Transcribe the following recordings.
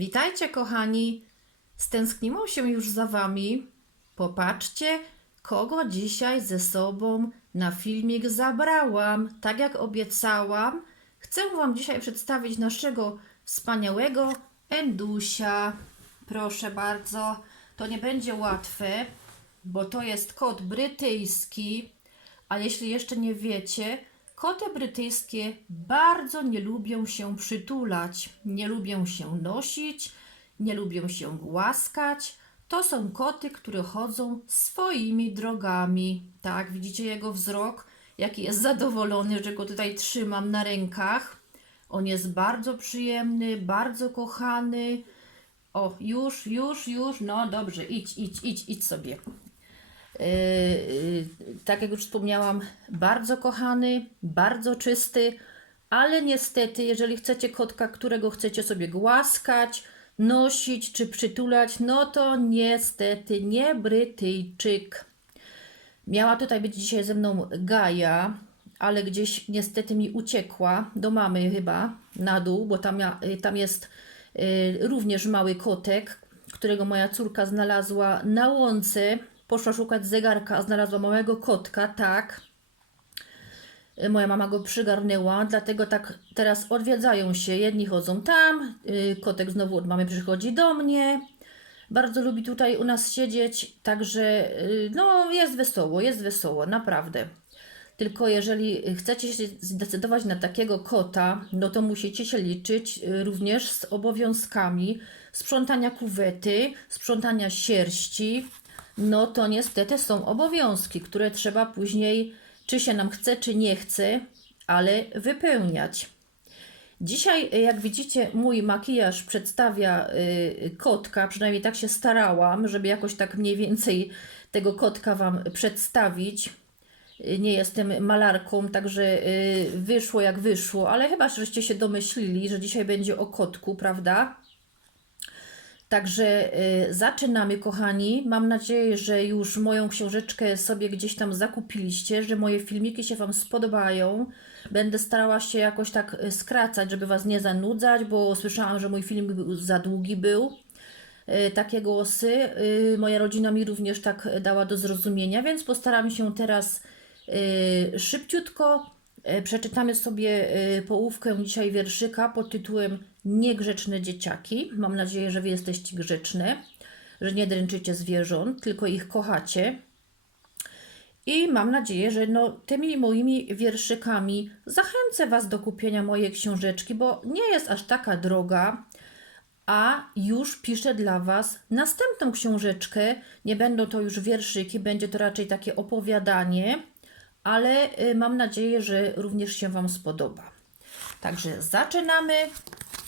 Witajcie, kochani. Stęskniłam się już za wami. Popatrzcie, kogo dzisiaj ze sobą na filmik zabrałam. Tak jak obiecałam, chcę wam dzisiaj przedstawić naszego wspaniałego Endusia. Proszę bardzo, to nie będzie łatwe, bo to jest kot brytyjski. A jeśli jeszcze nie wiecie, koty brytyjskie bardzo nie lubią się przytulać, nie lubią się nosić, nie lubią się głaskać. To są koty, które chodzą swoimi drogami. Tak, widzicie jego wzrok, jaki jest zadowolony, że go tutaj trzymam na rękach. On jest bardzo przyjemny, bardzo kochany. O, już, już, już, no dobrze, idź, idź, idź, idź sobie. Yy, yy, tak jak już wspomniałam, bardzo kochany, bardzo czysty, ale niestety, jeżeli chcecie kotka, którego chcecie sobie głaskać, nosić czy przytulać, no to niestety nie Brytyjczyk. Miała tutaj być dzisiaj ze mną Gaja, ale gdzieś niestety mi uciekła do mamy chyba na dół, bo tam, ja, tam jest y, również mały kotek, którego moja córka znalazła na łące. Poszła szukać zegarka, a znalazła małego kotka, tak. Y, Moja mama go przygarnęła, dlatego tak teraz odwiedzają się. Jedni chodzą tam, y, kotek znowu od mamy przychodzi do mnie. Bardzo lubi tutaj u nas siedzieć, także y, no jest wesoło, jest wesoło, naprawdę. Tylko jeżeli chcecie się zdecydować na takiego kota, no to musicie się liczyć również z obowiązkami sprzątania kuwety, sprzątania sierści. No to niestety są obowiązki, które trzeba później, czy się nam chce, czy nie chce, ale wypełniać. Dzisiaj, jak widzicie, mój makijaż przedstawia y, kotka, przynajmniej tak się starałam, żeby jakoś tak mniej więcej tego kotka Wam przedstawić. Y, Nie jestem malarką, także y, wyszło jak wyszło, ale chyba żeście się domyślili, że dzisiaj będzie o kotku, prawda? Także y, zaczynamy, kochani. Mam nadzieję, że już moją książeczkę sobie gdzieś tam zakupiliście, że moje filmiki się Wam spodobają. Będę starała się jakoś tak y, skracać, żeby Was nie zanudzać, bo słyszałam, że mój filmik był za długi był. Y, Takie głosy. Moja rodzina mi również tak dała do zrozumienia, więc postaram się teraz szybciutko. Y, Przeczytamy sobie y, połówkę dzisiaj wierszyka pod tytułem Niegrzeczne dzieciaki. Mam nadzieję, że Wy jesteście grzeczne, że nie dręczycie zwierząt, tylko ich kochacie. I mam nadzieję, że no, tymi moimi wierszykami zachęcę Was do kupienia mojej książeczki, bo nie jest aż taka droga, a już piszę dla Was następną książeczkę. Nie będą to już wierszyki, będzie to raczej takie opowiadanie, ale y, mam nadzieję, że również się Wam spodoba. Także zaczynamy.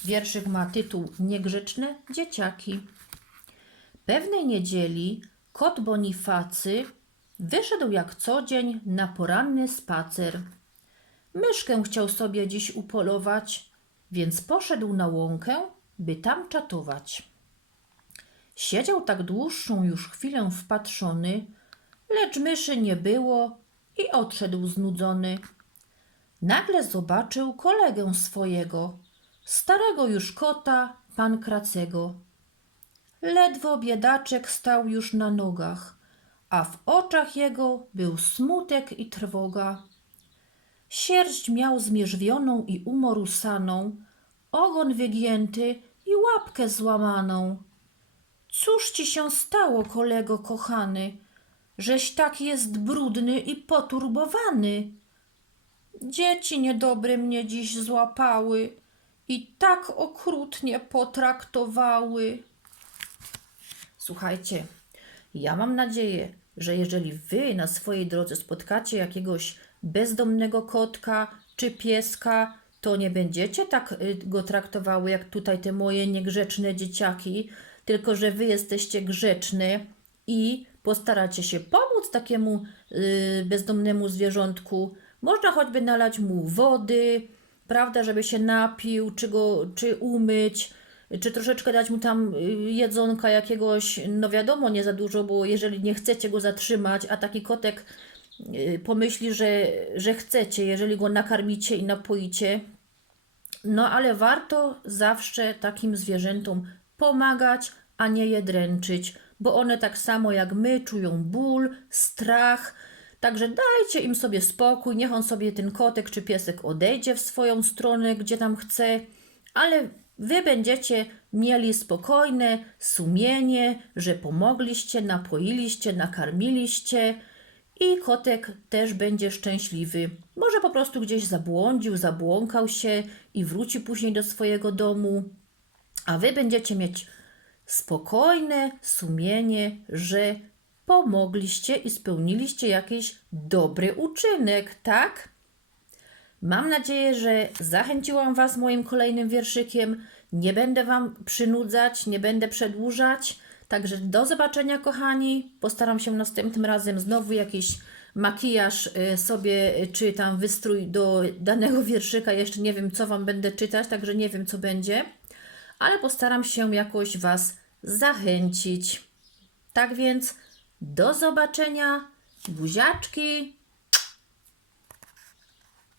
Wierszyk ma tytuł Niegrzeczne dzieciaki. Pewnej niedzieli kot Bonifacy wyszedł jak co dzień na poranny spacer. Myszkę chciał sobie dziś upolować, więc poszedł na łąkę, by tam czatować. Siedział tak dłuższą już chwilę wpatrzony, lecz myszy nie było i odszedł znudzony. Nagle zobaczył kolegę swojego, starego już kota, pan Kracego. Ledwo biedaczek stał już na nogach, a w oczach jego był smutek i trwoga. Sierść miał zmierzwioną i umorusaną, ogon wygięty i łapkę złamaną. Cóż ci się stało, kolego kochany, żeś tak jest brudny i poturbowany? Dzieci niedobre mnie dziś złapały i tak okrutnie potraktowały. Słuchajcie, ja mam nadzieję, że jeżeli wy na swojej drodze spotkacie jakiegoś bezdomnego kotka czy pieska, to nie będziecie tak y, go traktowały jak tutaj te moje niegrzeczne dzieciaki, tylko że wy jesteście grzeczne i postaracie się pomóc takiemu y, bezdomnemu zwierzątku. Można choćby nalać mu wody, prawda, żeby się napił, czy go, czy umyć, czy troszeczkę dać mu tam y, jedzonka jakiegoś, no wiadomo, nie za dużo, bo jeżeli nie chcecie go zatrzymać, a taki kotek y, pomyśli, że, że chcecie, jeżeli go nakarmicie i napoicie, no ale warto zawsze takim zwierzętom pomagać, a nie je dręczyć, bo one tak samo jak my czują ból, strach. Także dajcie im sobie spokój, niech on sobie ten kotek czy piesek odejdzie w swoją stronę, gdzie tam chce, ale wy będziecie mieli spokojne sumienie, że pomogliście, napoiliście, nakarmiliście i kotek też będzie szczęśliwy. Może po prostu gdzieś zabłądził, zabłąkał się i wróci później do swojego domu, a wy będziecie mieć spokojne sumienie, że pomogliście i spełniliście jakiś dobry uczynek, tak? Mam nadzieję, że zachęciłam Was moim kolejnym wierszykiem. Nie będę Wam przynudzać, nie będę przedłużać. Także do zobaczenia, kochani. Postaram się następnym razem znowu jakiś makijaż y, sobie, y, czy tam wystrój do danego wierszyka. Jeszcze nie wiem, co Wam będę czytać, także nie wiem, co będzie. Ale postaram się jakoś Was zachęcić. Tak więc do zobaczenia. Buziaczki.